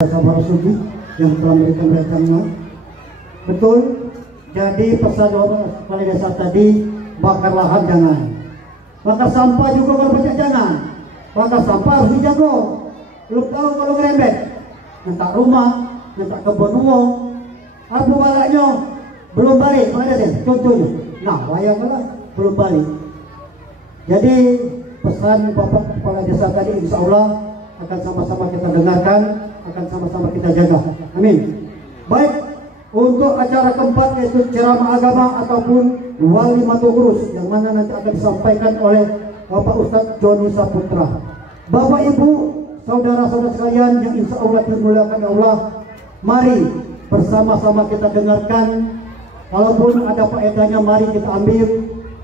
Sahabat Sugi yang telah memberikan rekannya. Betul. Jadi pesan kepala desa tadi, bakar lahan jangan, bakar sampah juga kalau banyak jangan. Bakar sampah harus dijaga. Lu tahu kalau ngerembet, ngentak rumah, ngentak kebun uang, apa balaknya belum balik, mana deh? Contohnya, nah bayangkanlah belum balik. Jadi pesan Bapak Kepala Desa tadi insya Allah akan sama-sama kita dengarkan, akan sama-sama kita jaga. Amin. Baik, untuk acara keempat yaitu ceramah agama ataupun wali matul urus yang mana nanti akan disampaikan oleh Bapak Ustadz Joni Saputra. Bapak Ibu, saudara-saudara sekalian yang insya Allah dimuliakan Allah, mari bersama-sama kita dengarkan. Walaupun ada faedahnya, mari kita ambil.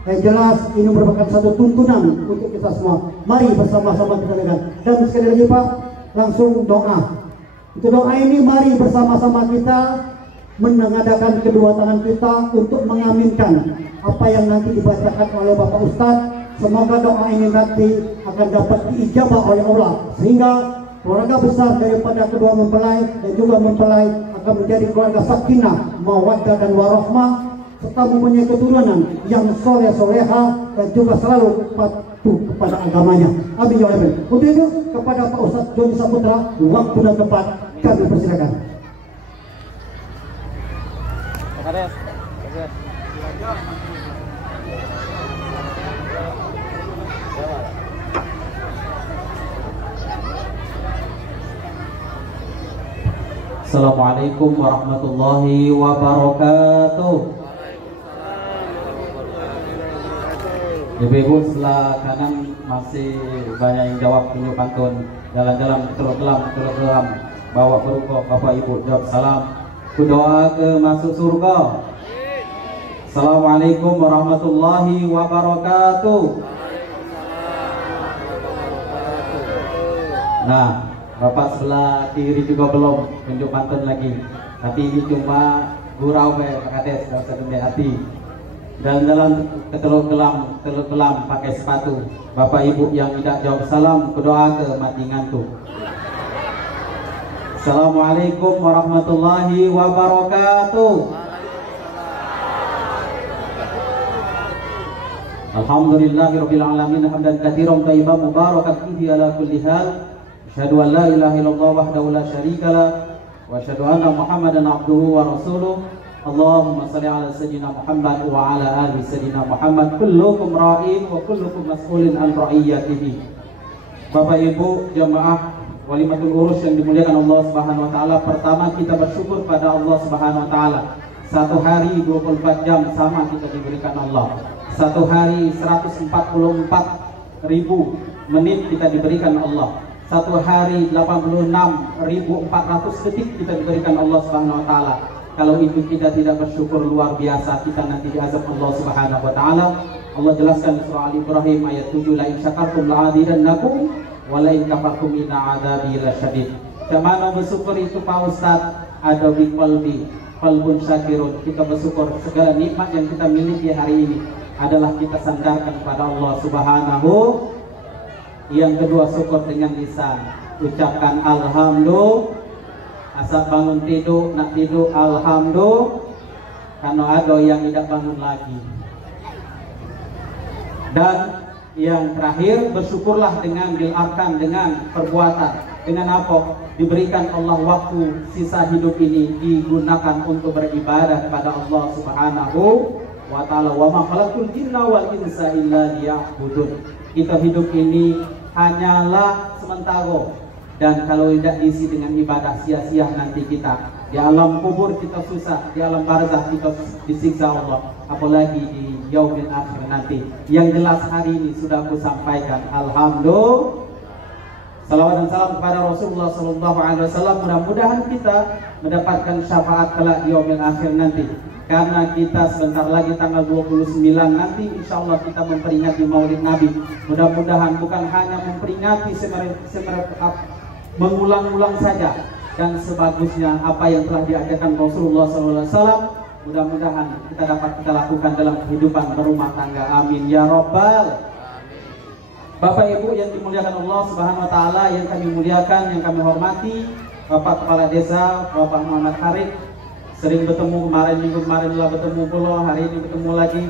Yang jelas ini merupakan satu tuntunan untuk kita semua. Mari bersama-sama kita dengar. Dan sekali lagi Pak, langsung doa. Itu doa ini mari bersama-sama kita mengadakan kedua tangan kita untuk mengaminkan apa yang nanti dibacakan oleh Bapak Ustadz. Semoga doa ini nanti akan dapat diijabah oleh Allah, sehingga keluarga besar daripada kedua mempelai dan juga mempelai akan menjadi keluarga sakinah, mawaddah dan warahmah, serta mempunyai keturunan yang soleh-soleha dan juga selalu patuh kepada agamanya. Amin ya Allah. Untuk itu kepada Pak Ustadz Joni Saputra, waktu dan tempat kami persilakan. Assalamualaikum warahmatullahi wabarakatuh. Ibu-ibu sebelah kanan masih banyak yang jawab tunjuk pantun, jalan-jalan kelam bawa berukah. Bapak Ibu jawab salam, kudoa ke masuk surga. Assalamualaikum warahmatullahi wabarakatuh. Nah, Bapak sebelah kiri juga belum tunjuk pantun lagi, tapi ini cuma gurau Pak Kades, gak usah gede hati. Dan dalam keteluk kelam pakai sepatu. Bapak Ibu yang tidak jawab salam, berdoa ke mati ngantuk. Assalamualaikum warahmatullahi wabarakatuh. Alhamdulillahirabbil alamin hamdan katsiran thayyiban mubarakan fihi ala kulli hal. Asyhadu an la ilaha illallah wahdahu la syarikalah wa asyhadu anna Muhammadan abduhu wa rasuluh. Allahumma salli ala sayyidina Muhammad wa ala ali sayyidina Muhammad. Kullukum ra'in wa kullukum mas'ulin an ra'iyatihi. Bapak Ibu jamaah walimatul urus yang dimuliakan Allah Subhanahu wa taala, pertama kita bersyukur pada Allah Subhanahu wa taala. Satu hari 24 jam sama kita diberikan Allah. Satu hari 144.000 menit kita diberikan Allah. Satu hari 86.400 detik kita diberikan Allah Subhanahu wa taala. Kalau itu kita tidak bersyukur, luar biasa kita nanti diazab Allah Subhanahu wa taala. Allah jelaskan di surah Al-Ibrahim ayat 7, la in syakartum la'azidannakum wa la in kafartum inna 'adzabi lasyadid. Bagaimana bersyukur itu Pak Ustaz? Ada di qalbun syakirun. Kita bersyukur segala nikmat yang kita miliki hari ini adalah kita sandarkan kepada Allah Subhanahu. Yang kedua, syukur dengan lisan, ucapkan alhamdulillah. Asal bangun tidur, nak tidur alhamdulillah. Karena ada yang tidak bangun lagi. Dan yang terakhir, bersyukurlah dengan dilarkan dengan perbuatan. Dengan apa? Diberikan Allah waktu sisa hidup ini digunakan untuk beribadah kepada Allah Subhanahu wa ta'ala. Wa ma khalaqtul jinna wal insa illa liya'budun. Kita hidup ini hanyalah sementara, dan kalau tidak diisi dengan ibadah sia-sia nanti kita di alam kubur kita susah, di alam barzakh kita disiksa Allah, apalagi di yaumil akhir nanti. Yang jelas hari ini sudah aku sampaikan alhamdulillah. Salawat dan salam kepada Rasulullah SAW. Mudah-mudahan kita mendapatkan syafaat kelak di yaumil akhir nanti. Karena kita sebentar lagi tanggal 29 nanti insya Allah kita memperingati Maulid Nabi. Mudah-mudahan bukan hanya memperingati mengulang-ulang saja, dan sebagusnya apa yang telah diajarkan Rasulullah SAW. Mudah-mudahan kita dapat kita lakukan dalam kehidupan berumah tangga. Amin ya Rabbal. Bapak Ibu yang dimuliakan Allah Subhanahu wa taala, yang kami muliakan, yang kami hormati, Bapak Kepala Desa, Bapak Muhammad Harik. Sering bertemu kemarin, minggu kemarin lah bertemu pula, hari ini bertemu lagi.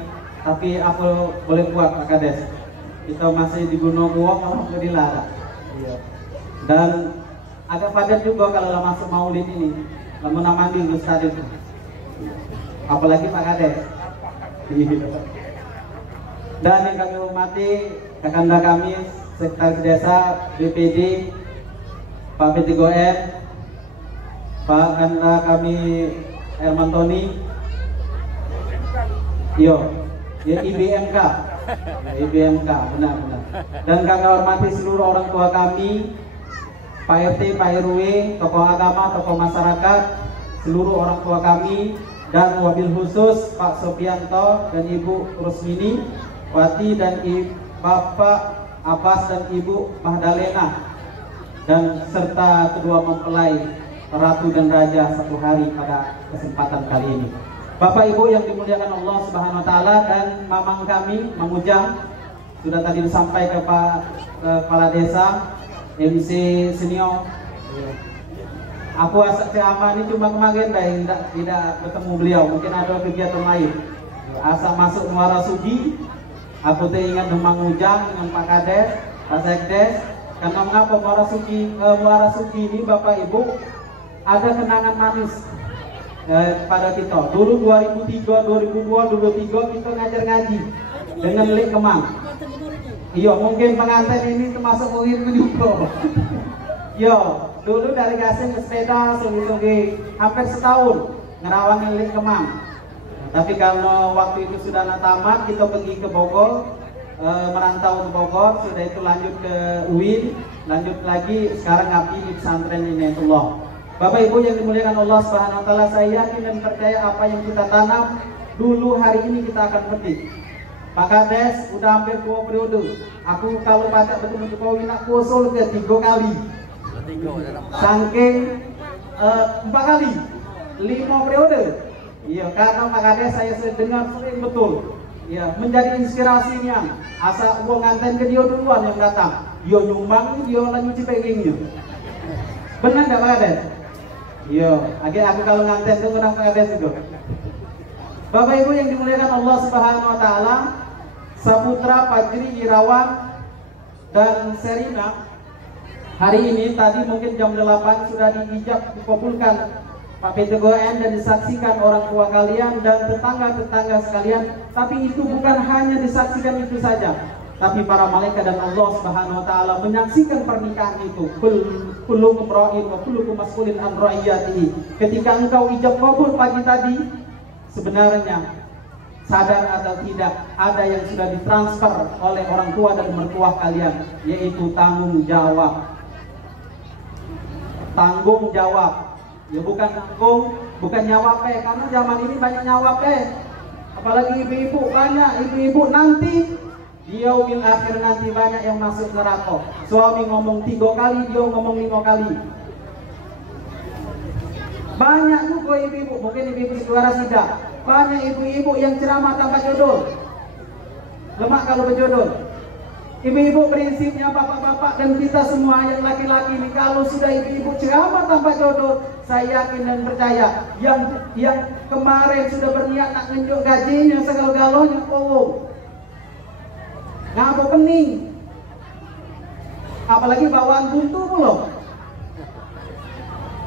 Tapi aku boleh buat Pak Kades. Kita masih di Gunung Buang, alhamdulillah. Iya. Dan agak padat juga kalau lah masuk Maulid ini. Lamun mandi Ustaz itu. Apalagi Pak Kades. Dan yang kami hormati kakanda kami, Sekretaris Desa, BPD, Pak P3N, Pak Kanda kami Herman Tony, ya IBMK, benar-benar. Dan kami hormati seluruh orang tua kami, Pak RT, Pak RW, tokoh agama, tokoh masyarakat, seluruh orang tua kami, dan wabil khusus Pak Sopianto dan Ibu Rusmini Wati dan Bapak Abbas dan Ibu Mahdalena, dan serta kedua mempelai Ratu dan Raja satu hari pada kesempatan kali ini. Bapak Ibu yang dimuliakan Allah Subhanahu wa taala, dan mamang kami, Mang Ujang, sudah tadi disampaikan ke Pak Kepala Desa, MC senior. Aku asal Ama ini cuma kemarin tidak bertemu beliau, mungkin ada kegiatan lain. Asal masuk Muara Sugi, aku teringat dengan Mang Ujang, dengan Pak Kades, Pak Sekdes. Karena mengapa Muara Sugi ini Bapak Ibu ada kenangan manis pada kita. Dulu 2003, 2002, 2003 kita ngajar ngaji dengan Lek Kemang. Iya, mungkin pengantin ini termasuk murid juga. Yo, dulu dari Gasing ke sepeda sungi-sungi hampir setahun ngerawangin Lek Kemang. Tapi kalau waktu itu sudah tamat, kita pergi ke Bogor, merantau ke Bogor, sudah itu lanjut ke UIN, lanjut lagi sekarang ngabdi di pesantren Inayatullah. Bapak Ibu yang dimuliakan Allah Subhanahu wa taala, saya yakin dan percaya apa yang kita tanam dulu hari ini kita akan petik. Pak Kades udah hampir 2 periode. Aku kalau baca betul Jokowi nak usul ke 3 kali. Saking 4 kali, 5 periode. Iya, karena Pak Kades saya dengar sering betul. Ya, menjadi inspirasinya. Asa uang nganten ke dia duluan yang datang. Dia nyumbang, dia nyuci piringnya. Benar nggak Pak Kades? Iya, aku kalau nganten itu menang Pak Kades itu. Bapak Ibu yang dimuliakan Allah Subhanahu wa taala, Saputra, Fajri, Irawan, dan Serina hari ini tadi mungkin jam 8 sudah diijab dikabulkan Pak P3N dan disaksikan orang tua kalian dan tetangga-tetangga sekalian. Tapi itu bukan hanya disaksikan itu saja, tapi para malaikat dan Allah Subhanahu wa taala menyaksikan pernikahan itu. Kullukum ra'in wa kullukum mas'ulun an ra'iyatihi. Ketika engkau ijab kabul pagi tadi, sebenarnya sadar atau tidak ada yang sudah ditransfer oleh orang tua dan mertua kalian, yaitu tanggung jawab. Tanggung jawab. Ya bukan tanggung, bukan nyawa karena zaman ini banyak nyawa apalagi ibu-ibu, banyak ibu-ibu nanti yaumil akhir nanti banyak yang masuk neraka. Suami ngomong 3 kali, dia ngomong 5 kali. Banyak juga ibu-ibu, mungkin ibu-ibu suara tidak. Banyak ibu-ibu yang ceramah tanpa jodoh, lemak kalau berjodoh. Ibu-ibu prinsipnya, bapak-bapak dan kita semua yang laki-laki ini, kalau sudah ibu-ibu ceramah tanpa jodoh, saya yakin dan percaya yang kemarin sudah berniat nak nunjuk gajinya segala-galanya, ngapa pening, apalagi bawaan buntu belum,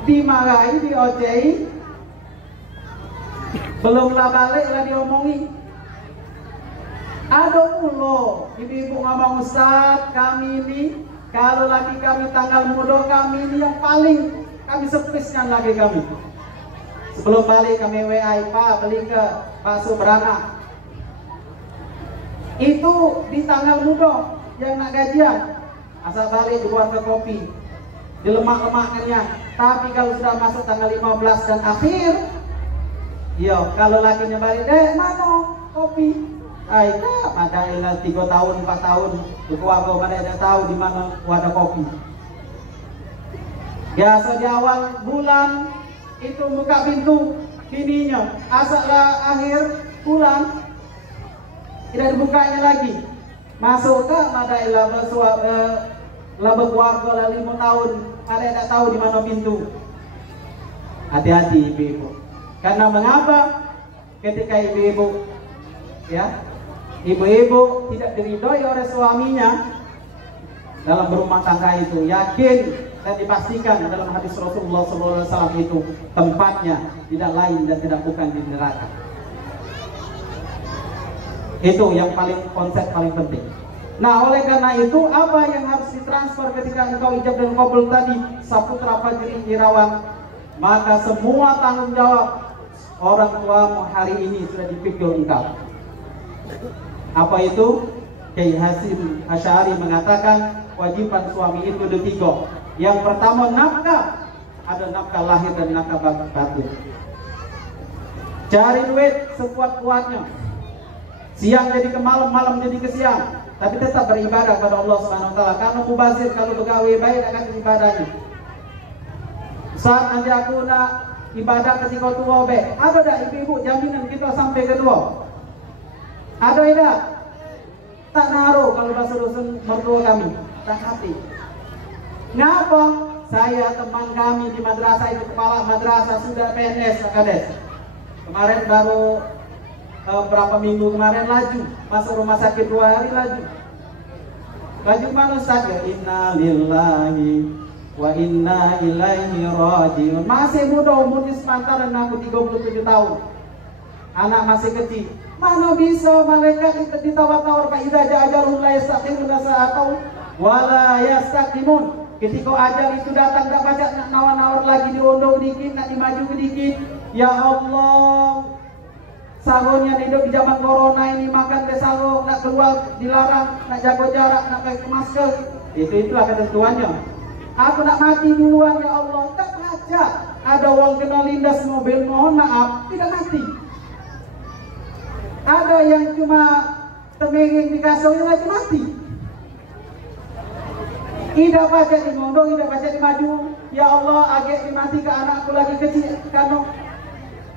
dimarahi, diocehi, belumlah balik lah diomongi. Ada pula ibu-ibu ngomong, Ustaz, kami ini kalau laki kami tanggal muda, kami ini yang paling kami sepiskan laki kami. Sebelum balik kami WA, Pak beli ke bakso beranak. Itu di tanggal muda yang nak gajian, asal balik dibuat ke kopi, dilemak-lemakkannya. Tapi kalau sudah masuk tanggal 15 dan akhir, yo kalau lakinya balik, mana kopi? Pada 3 tahun, 4 tahun, keluarga pada tidak tahu di mana wadah kopi. Biasa di awal bulan itu buka pintu bininya, asaklah akhir bulan tidak dibukanya lagi. Masuk ke pada laba keluarga 5 tahun, pada tidak tahu di mana pintu. Hati-hati ibu-ibu. Karena mengapa? Ketika ibu-ibu, ya, ibu-ibu tidak diridhoi oleh suaminya dalam berumah tangga itu, yakin dan dipastikan dalam hadis Rasulullah SAW itu tempatnya tidak lain dan tidak bukan di neraka. Itu yang konsep paling penting. Nah, oleh karena itu apa yang harus ditransfer ketika engkau ijab dan qabul tadi, saputra fajri irawan, maka semua tanggung jawab orang tuamu hari ini sudah dipikul engkau. Apa itu? Kiai Hasyim Asy'ari mengatakan kewajiban suami itu ada 3. Yang pertama nafkah, ada nafkah lahir dan nafkah batin. Cari duit sekuat-kuatnya. Siang jadi ke malam, malam jadi ke siang, tapi tetap beribadah kepada Allah Subhanahu wa taala. Karena mubazir kalau pegawai baik akan ibadahnya. Saat nanti aku nak ibadah ketika tua be, ada dah ibu-ibu jaminan kita sampai kedua? Ada tidak? Tak naruh kalau bahasa dusun mertua kami, tak hati. Ngapa? Saya teman kami di madrasah itu, kepala madrasah sudah PNS kades. Kemarin baru berapa minggu kemarin laju masuk rumah sakit 2 hari laju. Laju mana Ustaz? Ya inna lillahi wa inna ilaihi rajiun. Masih muda, umurnya sepantaran aku 37 tahun. Anak masih kecil. Mana bisa malaikat ditawar-tawar, fa idza ja'a ajalun la yastaqimuna sa'atan wa la yastaqdimun. Ketika ajal itu datang, tak baca nak nawar-nawar lagi, diundur dikit, nak dimaju dikit. Ya Allah, sahurnya hidup di zaman corona ini, makan ke sahur, nak keluar dilarang, nak jaga jarak, nak pakai masker. Itulah ketentuannya. Aku nak mati duluan ya Allah. Tak baca. Ada orang kena lindas mobil, mohon maaf, tidak mati. Ada yang cuma temenging di kasurnya lagi mati. Ida baca di mondong, ida baca di maju. Ya Allah, agak dimati ke anakku lagi kecil. Karena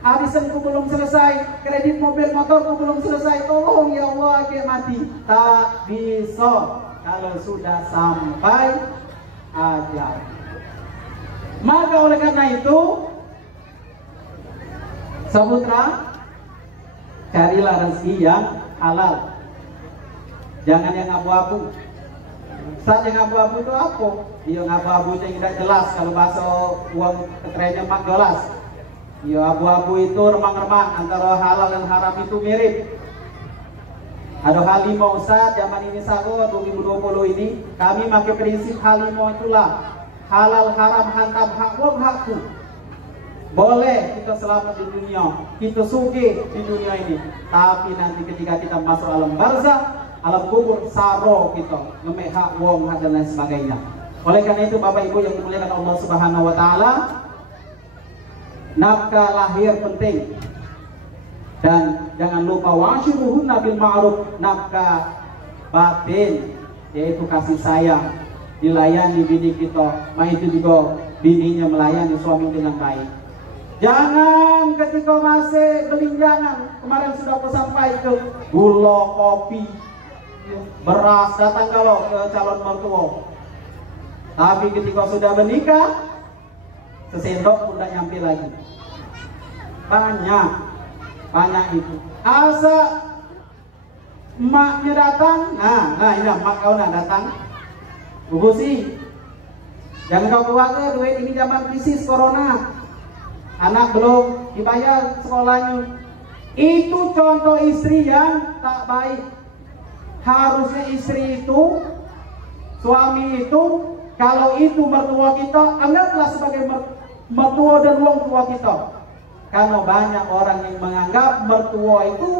arisanku belum selesai, kredit mobil motorku belum selesai. Tolong ya Allah, agak mati. Tak bisa kalau sudah sampai ajal. Maka oleh karena itu, saputra, carilah rezeki yang halal. Jangan yang abu-abu. Saat yang abu-abu itu apa? Yang abu-abu itu yang tidak jelas. Kalau bahasa uang kerennya $4. Ya, abu-abu itu remang-remang, antara halal dan haram itu mirip. Ada halimau Ustaz, zaman ini sahur 2020 ini kami pakai prinsip halimau itulah halal haram hantam hak wong hakku. Boleh kita selamat di dunia, kita sugih di dunia ini, tapi nanti ketika kita masuk alam barzah, alam kubur, saro kita ngemek hak wong hak dan lain sebagainya. Oleh karena itu Bapak Ibu yang dimuliakan Allah Subhanahu wa taala, nafkah lahir penting. Dan jangan lupa washiruhunna bil ma'ruf, nafkah batin yaitu kasih sayang, dilayani bini kita, itu juga bininya melayani suami dengan baik. Jangan ketika masih belinjangan, kemarin sudah aku sampaikan, gula, kopi, beras datang kalau ke calon mertua. Tapi ketika sudah menikah, sesendok pun tidak nyampe lagi. Banyak itu. Asa emaknya datang, nah ini emak kau nak datang, bubusi. Jangan kau keluarga duit ini zaman krisis corona. Anak belum dibayar sekolahnya. Itu contoh istri yang tak baik. Harusnya istri itu, suami itu, kalau itu mertua kita, anggaplah sebagai mertua dan wong tua kita. Karena banyak orang yang menganggap mertua itu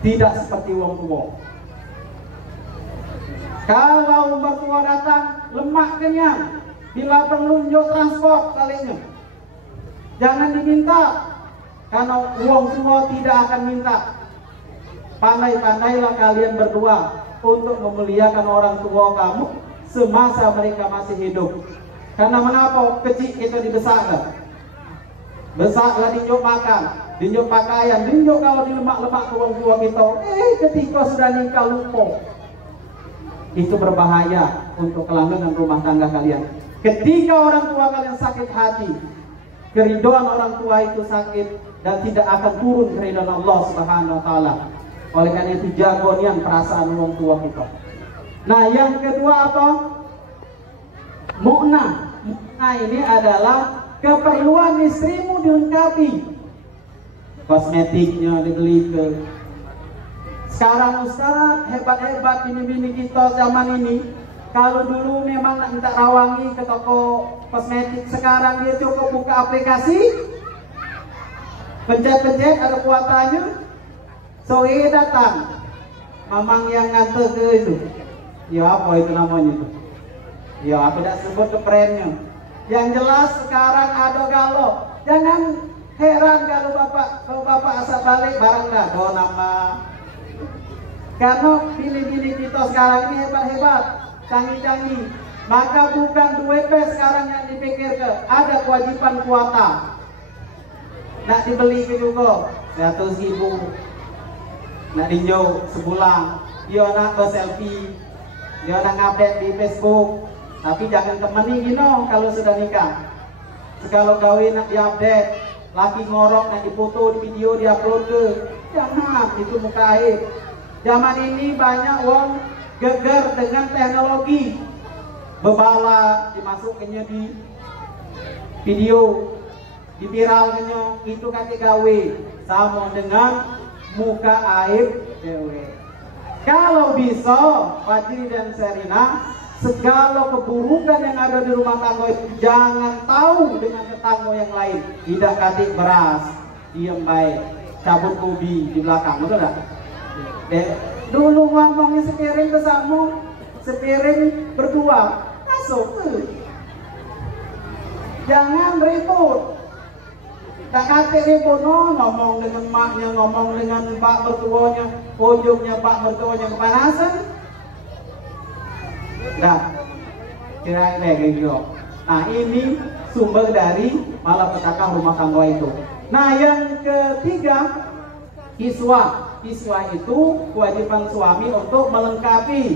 tidak seperti wong tua. Kalau mertua datang, lemak kenyang, bila perlu nunjuk transport kalinya. Jangan diminta, karena wong tua tidak akan minta. Pandai-pandailah kalian berdua untuk memuliakan orang tua kamu semasa mereka masih hidup. Karena mengapa kecil itu dibesarkan? Besarlah dinjuk makan, dinjuk pakaian, dinjuk kalau di lemak-lemak ke wong tua kita. Ketika sudah nikah lupa. Itu berbahaya untuk kelanggengan rumah tangga kalian. Ketika orang tua kalian sakit hati, keridhaan orang tua itu sakit dan tidak akan turun keridhaan Allah Subhanahu wa taala. Oleh karena itu jagonian perasaan orang tua kita. Nah, yang kedua apa? Mu'na. Mu'na ini adalah keperluan istrimu dilengkapi. Kosmetiknya dibeli ke. Sekarang Ustaz, hebat-hebat bini-bini kita zaman ini. Kalau dulu memang nak minta rawangi ke toko kosmetik, sekarang dia cukup buka aplikasi, pencet-pencet ada kuotanya, sore datang. Mamang yang nganter ke itu. Ya apa itu namanya itu? Ya aku tidak sebut ke brandnya. Yang jelas sekarang ada galau. Jangan heran kalau bapak asal balik barang dah do nama. Karena bini-bini kita sekarang ini hebat-hebat, canggih-canggih. Maka bukan duit sekarang yang dipikirkan, ada kewajiban kuota. Nak dibeli gitu kok, 100.000. Nak dinjau sebulan. Dia nak selfie, dia nak ngupdate di Facebook. Tapi jangan temani gino kalau sudah nikah. Segala gawe nak diupdate, laki ngorok nak dipoto, di video diupload ke. Jangan, itu muka aib. Zaman ini banyak wong geger dengan teknologi. Bebala dimasukkannya di video, diviralkannya, itu kaki gawe sama dengan muka aib cewek. Kalau bisa Fajri dan Serina, segala keburukan yang ada di rumah tangga itu jangan tahu dengan tetangga yang lain. Tidak katik beras, diam baik, cabut ubi di belakang, betul tak? Dulu ngomongnya sepiring bersama, sepiring berdua, masuk. Jangan ribut. Tak kata ribut, no, ngomong dengan maknya, ngomong dengan pak mertuanya, ujungnya pak mertuanya kepanasan. Dah, kira-kira gitu. Nah, ini sumber dari malapetaka rumah tangga itu. Nah, yang ketiga, kiswah. Kiswah itu kewajiban suami untuk melengkapi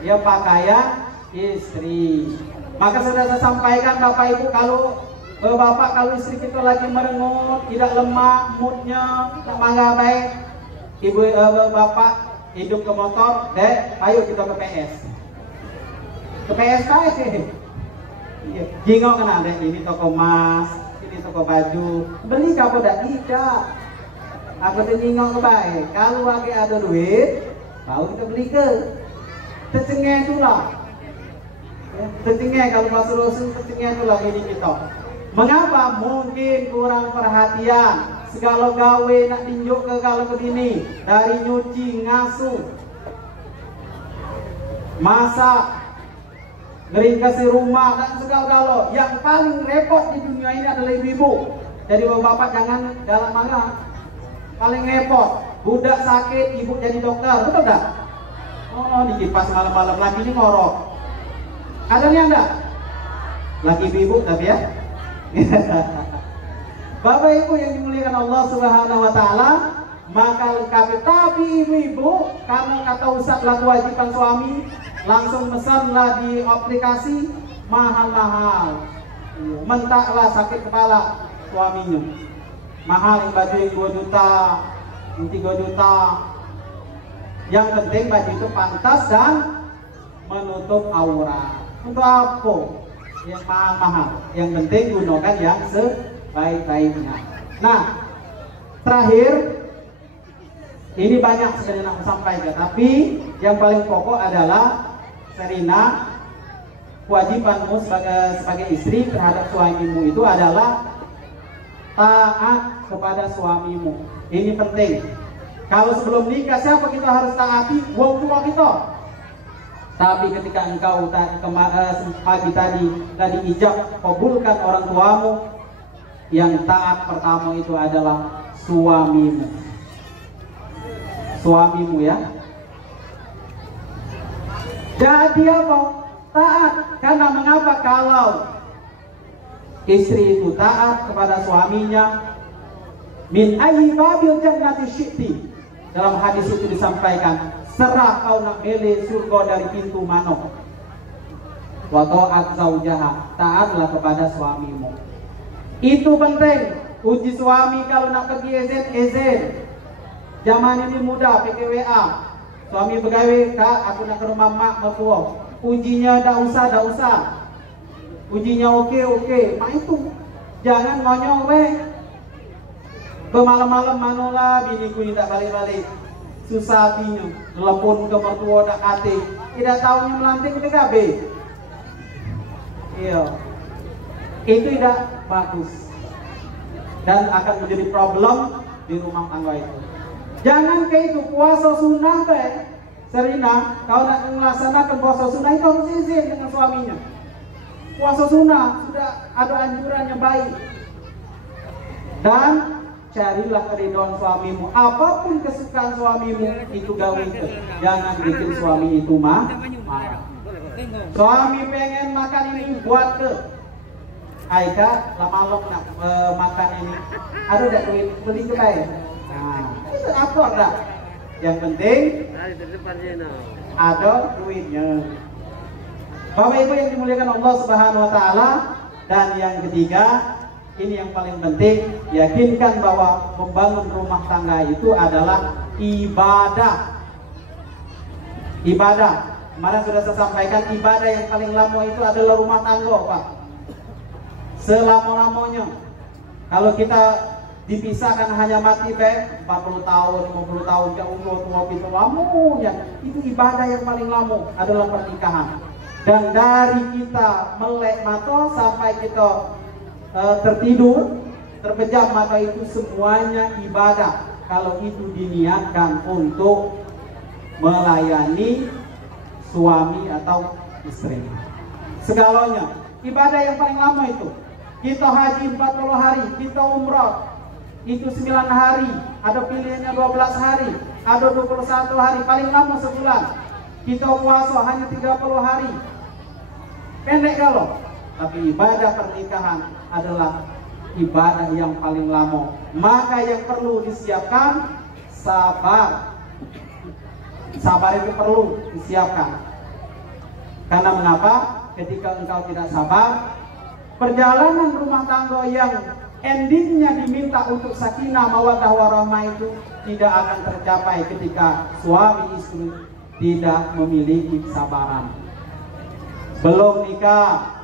ya pakaian istri. Maka sudah saya sampaikan Bapak Ibu, kalau Bapak, kalau istri kita lagi merengut, tidak lemah, moodnya tak mangga baik, Ibu Bapak hidup ke motor, dek, ayo kita ke PS. Ke PS aja. Iya, jingok kena dek, ini toko emas, ini toko baju, beli kamu tidak. Aku tenyingok ke baik. Kalau lagi ada duit, baru kita beli ke. Tercengeng itulah. Tercengeng kalau bahasa Rasul, tercengeng itulah ini kita. Mengapa? Mungkin kurang perhatian. Segala gawe nak tinjuk ke kalau begini, dari nyuci, ngasuh, masak, ngeringkasi rumah dan segala-gala. Yang paling repot di dunia ini adalah ibu-ibu. Jadi bapak jangan dalam marah. Paling repot, budak sakit, ibu jadi dokter, betul tak? Oh, dikipas malam-malam, lagi ini ngorok. Ada nih anda? Lagi ibu tapi ya. Bapak Ibu yang dimuliakan Allah Subhanahu wa taala, maka lengkapi. Tapi ibu-ibu, karena kata Ustaz lah kewajiban suami, langsung pesanlah di aplikasi mahal-mahal. Mentaklah sakit kepala suaminya. Mahal yang baju yang 2 juta, yang 3 juta. Yang penting baju itu pantas dan menutup aurat. Untuk apa? Yang mahal-mahal. Yang penting gunakan yang sebaik-baiknya. Nah, terakhir, ini banyak sekali nak sampaikan, tapi yang paling pokok adalah Serina, kewajibanmu sebagai istri terhadap suamimu itu adalah taat kepada suamimu. Ini penting. Kalau sebelum nikah, siapa kita harus taati? Wong tua kita. Tapi ketika engkau pagi tadi ijab kabulkan orang tuamu, yang taat pertama itu adalah suamimu. Suamimu ya. Jadi apa? Taat. Karena mengapa? Kalau istri itu taat kepada suaminya, min ayyi babil jannati syi'ti. Dalam hadis itu disampaikan, serah kau nak milih surga dari pintu mana. wa ta'at zaujaha, taatlah kepada suamimu. Itu penting. Uji suami kalau nak pergi izin. Zaman ini mudah PKWA. Suami pegawai, kak aku nak ke rumah mak mertua. Ujinya dah usah. Ujinya okey. Mak itu jangan ngonyong weh. Bermalam-malam manolah biniku tidak balik-balik. Susah hatinya, telepon ke mertua dak ate. Tidak tahunya melanting ke gabe. Iya. Itu tidak bagus. Dan akan menjadi problem di rumah tangga itu. Jangan kayak itu puasa sunnah teh. Serina, kau nak melaksanakan puasa sunnah itu harus izin dengan suaminya. Puasa sunnah sudah ada anjuran yang baik. Dan carilah keridhaan suamimu. Apapun kesukaan suamimu itu gawe itu. Jangan bikin suami itu marah. Suami pengen makan ini buat ke. Aika lama-lama nak makan ini. Ada tak duit beli ke baik? Nah, itu apa dah? Yang penting ada duitnya. Bapak Ibu yang dimuliakan Allah Subhanahu wa taala, dan yang ketiga, ini yang paling penting, yakinkan bahwa membangun rumah tangga itu adalah ibadah. Ibadah. Kemarin sudah saya sampaikan, ibadah yang paling lama itu adalah rumah tangga, Pak. Selama-lamanya. Kalau kita dipisahkan hanya mati 40 tahun, 50 tahun ke umur tua itu lamunya. Itu ibadah yang paling lama adalah pernikahan. Dan dari kita melek mata sampai kita tertidur, terpejam mata itu semuanya ibadah. Kalau itu diniatkan untuk melayani suami atau istri. Segalanya ibadah yang paling lama itu. Kita haji 40 hari, kita umrah itu 9 hari, ada pilihannya 12 hari, ada 21 hari, paling lama sebulan. Kita puasa hanya 30 hari. Pendek kalau. Tapi ibadah pernikahan adalah ibadah yang paling lama. Maka yang perlu disiapkan sabar. Sabar itu perlu disiapkan. Karena mengapa? Ketika engkau tidak sabar, perjalanan rumah tangga yang endingnya diminta untuk sakinah mawaddah warahmah itu tidak akan tercapai ketika suami istri tidak memiliki kesabaran. Belum nikah,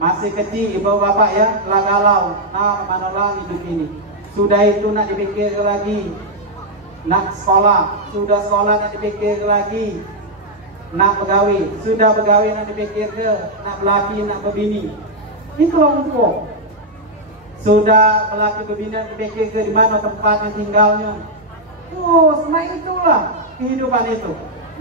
masih kecil ibu bapak ya, galau, nah mana lagi hidup ini. Sudah itu nak dipikir lagi, nak sekolah, sudah sekolah nak dipikir lagi, nak pegawai, sudah pegawai nak dipikir ke, nak laki, nak berbini. Itu orang tua. Sudah laki berbini nak dipikir ke di mana tempatnya tinggalnya. Semua itulah kehidupan itu.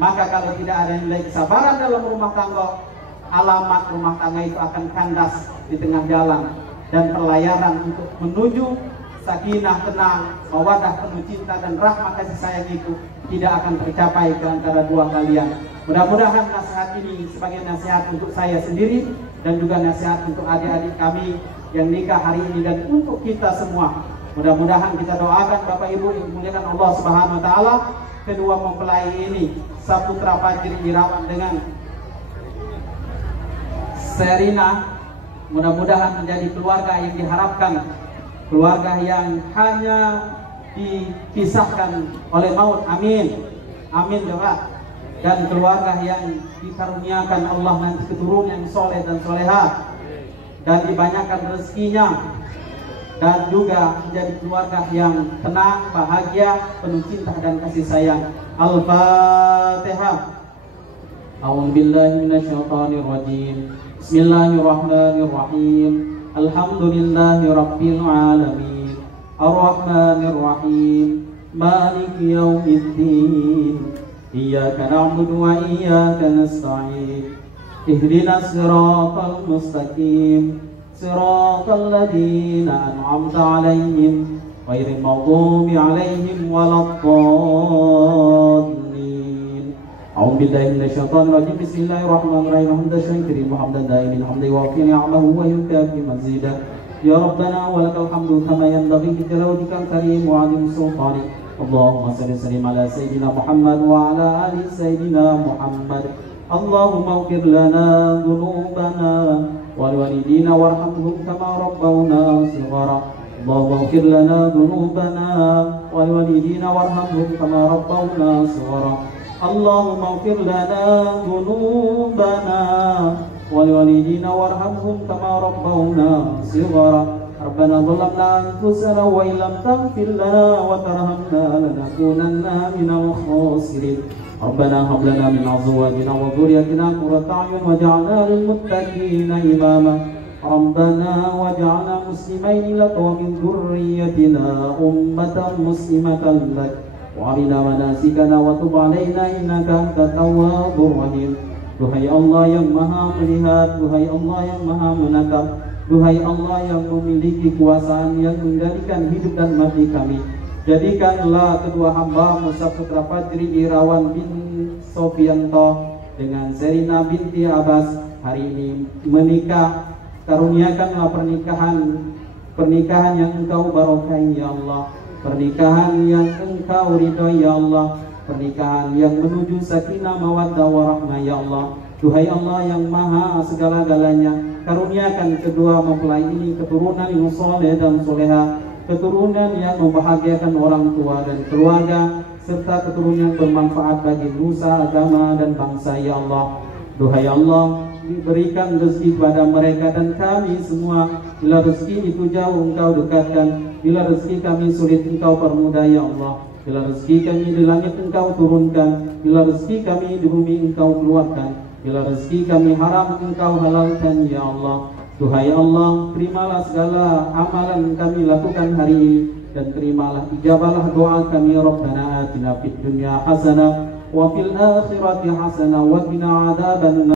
Maka kalau tidak ada nilai kesabaran dalam rumah tangga, alamat rumah tangga itu akan kandas di tengah jalan, dan pelayaran untuk menuju sakinah, tenang, mawaddah, penuh cinta dan rahmat kasih sayang itu tidak akan tercapai ke antara dua kalian. Mudah-mudahan nasihat ini sebagai nasihat untuk saya sendiri dan juga nasihat untuk adik-adik kami yang nikah hari ini dan untuk kita semua. Mudah-mudahan kita doakan Bapak Ibu yang dimuliakan Allah Subhanahu wa taala, kedua mempelai ini Saputra Fajri Irawan dengan Serina mudah-mudahan menjadi keluarga yang diharapkan, keluarga yang hanya dipisahkan oleh maut. Amin, amin coba. Dan keluarga yang dikaruniakan Allah nanti keturunan yang soleh dan soleha, dan dibanyakan rezekinya, dan juga menjadi keluarga yang tenang, bahagia, penuh cinta dan kasih sayang. Al-Fatihah. A'udzubillahi minasyaitonirrajim. Bismillahirrahmanirrahim. Alhamdulillahi rabbil alamin. Ar-Rahmanirrahim. Maliki yaumiddin. Iyyaka na'budu wa iyyaka nasta'in. Ihdinas siratal mustaqim. Siratal ladzina an'amta 'alaihim ghairil maghdubi 'alaihim waladdallin. أعوذ بالله من الشيطان الرجيم. بسم الله الرحمن الرحيم. حمدا شاكرين وحمدا دائما الحمد وافي نعمه ويكافي مزيدا. يا ربنا ولك الحمد كما ينبغي لجلال وجهك الكريم وعظيم سلطانك. اللهم صل وسلم على سيدنا محمد وعلى آل سيدنا محمد. اللهم اغفر لنا ذنوبنا ولوالدينا وارحمهم كما ربونا صغارا اللهم اغفر لنا ذنوبنا ولوالدينا وارحمهم كما ربونا صغارا اللهم اغفر لنا ذنوبنا ولوالدينا وارحمهم كما ربونا صغارا ربنا ظلمنا أنفسنا وإن لم تغفر لنا وترحمنا لنكونن من الخاسرين ربنا هب لنا من أزواجنا وذريتنا قرة أعين واجعلنا للمتقين إماما ربنا واجعلنا مسلمين لك ومن ذريتنا أمة مسلمة لك وارنا مناسكنا وتب علينا إنك أنت التواب الرحيم. Duhai Allah yang maha melihat, Duhai Allah yang maha menatap, Duhai Allah yang memiliki kuasaan yang mengendalikan hidup dan mati kami, jadikanlah kedua hamba Musa Putra Fajri Irawan bin Sofianto dengan Serina binti Abbas hari ini menikah. Karuniakanlah pernikahan yang engkau barokai ya Allah, pernikahan yang engkau ridhoi ya Allah, pernikahan yang menuju sakinah mawaddah warahmah ya Allah. Duhai Allah yang maha segala-galanya, karuniakan kedua mempelai ini keturunan yang soleh dan soleha, keturunan yang membahagiakan orang tua dan keluarga, serta keturunan bermanfaat bagi nusa, agama dan bangsa ya Allah. Duhai Allah, berikan rezeki kepada mereka dan kami semua. Bila rezeki itu jauh engkau dekatkan, bila rezeki kami sulit engkau permudah ya Allah. Bila rezeki kami di langit engkau turunkan, bila rezeki kami di bumi engkau keluarkan, bila rezeki kami haram engkau halalkan ya Allah. Duhai Allah, terimalah segala amalan kami lakukan hari ini, dan terimalah ijabahlah doa kami. Rabbana atina fid dunya hasanah wa fil akhirati hasanah wa qina adzabannar.